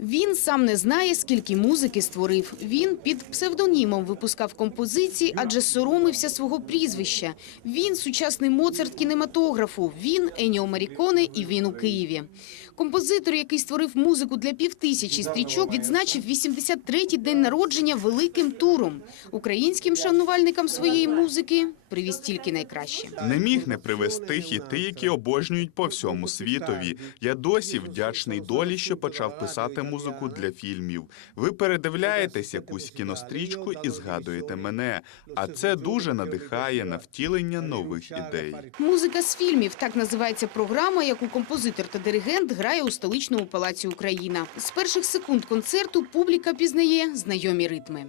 Він сам не знає, скільки музики створив. Він під псевдонімом випускав композиції, адже соромився свого прізвища. Він сучасний Моцарт кінематографу. Він Еніо Маріконе і він у Києві. Композитор, який створив музику для півтисячі стрічок, відзначив 83-й день народження великим туром. Українським шанувальникам своєї музики привіз тільки найкраще. Не міг не привести хіти, які обожнюють по всьому світові. Я досі вдячний долі, що почав писати музику для фільмів. Ви передивляєтесь якусь кінострічку і згадуєте мене. А це дуже надихає на втілення нових ідей. Музика з фільмів так називається програма, яку композитор та диригент грає у столичному палаці Україна. З перших секунд концерту публіка пізнає знайомі ритми.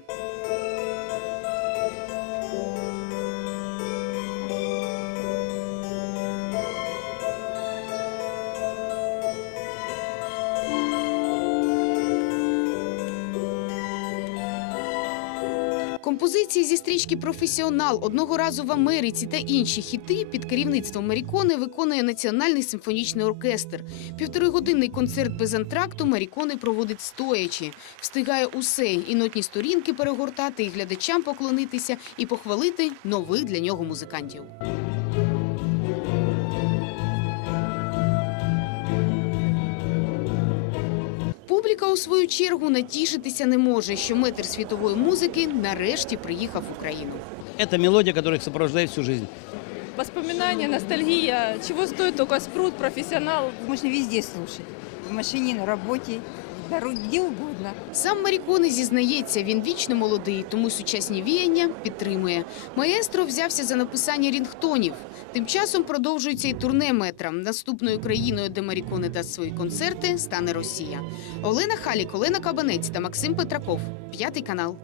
Композиції зі стрічки Професіонал одного разу в Америці та інші хіти під керівництвом Марікони виконує Національний симфонічний оркестр. Півторигодинний концерт без антракту Марікони проводить стоячи. Встигає усе і нотні сторінки перегортати, і глядачам поклонитися, і похвалити нових для нього музикантів. Публіка у свою чергу натішитися не може, що метр світової музики нарешті приїхав в Україну. Це мелодія, яка их сопровождает всю жизнь. Воспоминания, ностальгия, чего стоит только спрут, профессионал. Можно везде слушать. В машине, на работе, в де угодно. Сам Марікони зізнається, він вічно молодий, тому сучасні віяння підтримує. Маестро взявся за написання рінгтонів. Тим часом продовжується і турне метра. Наступною країною, де Марікони дасть свої концерти, стане Росія. Олена Халік, Олена Кабанець та Максим Петраков. П'ятий канал.